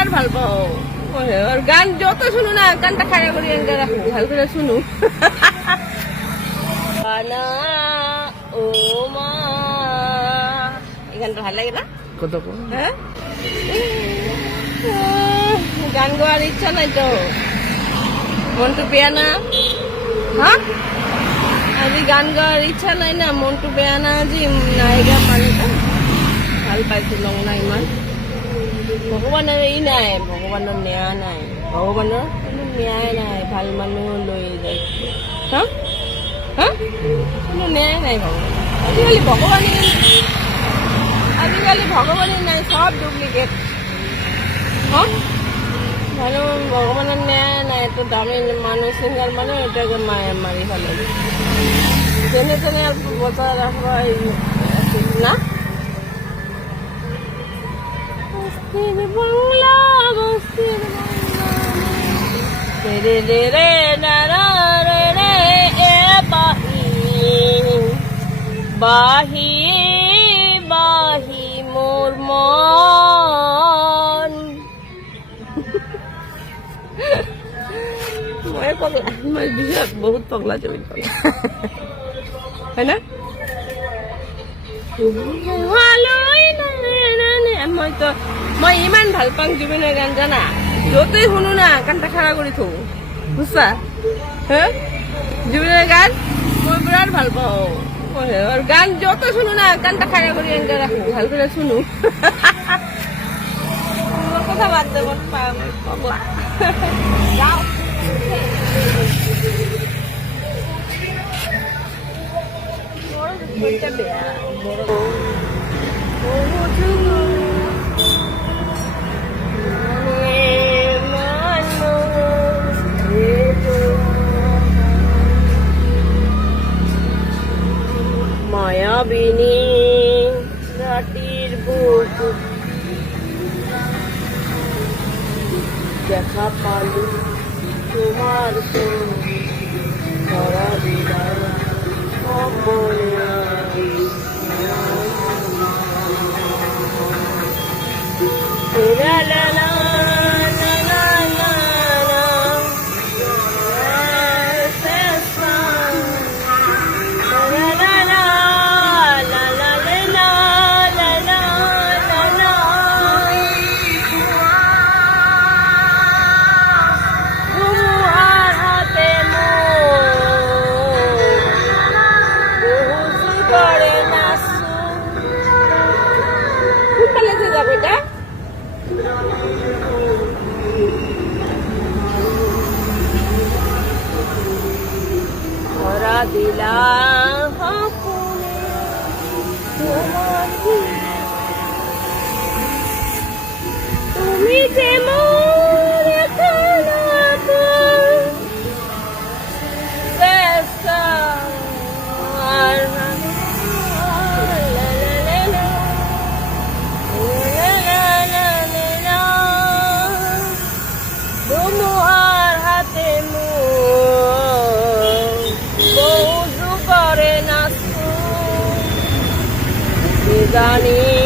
বিরাট ভাল পাও ওর গান যত শুনো না গানটা খাড়া করে এনে রাখো ভালো করে শুনো না ও মা এই গানটা ভালো লাগে না কত হ্যাঁ গান গাওয়ার ইচ্ছা নাই তো মন্টু পেয়ানা হ্যাঁ আজি গান গাওয়ার ইচ্ছা নাই না মন্টু পেয়ানা আজি নায়িকা মানুহটা ভাল পাইছিলো না ইমান ভগৱানৰ ই নাই ভগৱানৰ ন্যায় নাই ভগৱানৰ কোনো ন্যায় নাই ভাল মানুহ লৈ যায় হা হা কোনো ন্যায় নাই ভগৱান আজিকালি ভগৱানে নাই সব ডুপ্লিকেট হা ভালো ভগৱানৰ ন্যায় নাই তো দামি মানুহ সিঙ্গার মানুহ এটাকে মারি ফেলে যেনে তেনে অল্প বজায় রাখবা না বাংলা বস্তির রে রে রে নারা রে রে এ বাহি বাহি বাহি মোর মন मैं पगला मैं बहुत पगला चली है ना মই ইমান ভাল পাওঁ জুবিনৰ গান জানা যতই শুনো না গানটা খাড়া কৰি থওঁ বুঝছা হ্যাঁ জুবিনৰ গান মই বিৰাট ভাল পাওঁ ওর গান যত শুনো না গানটা খাড়া করে এনে রাখো ভালো করে শুনো কথা বাদ দেবো পগলা যাও মায়াবিনী রাতির বুক দেখা পালু তোমার সারা বিদায় ধরা দিলাম তুমি যে তোমার হাতে জানি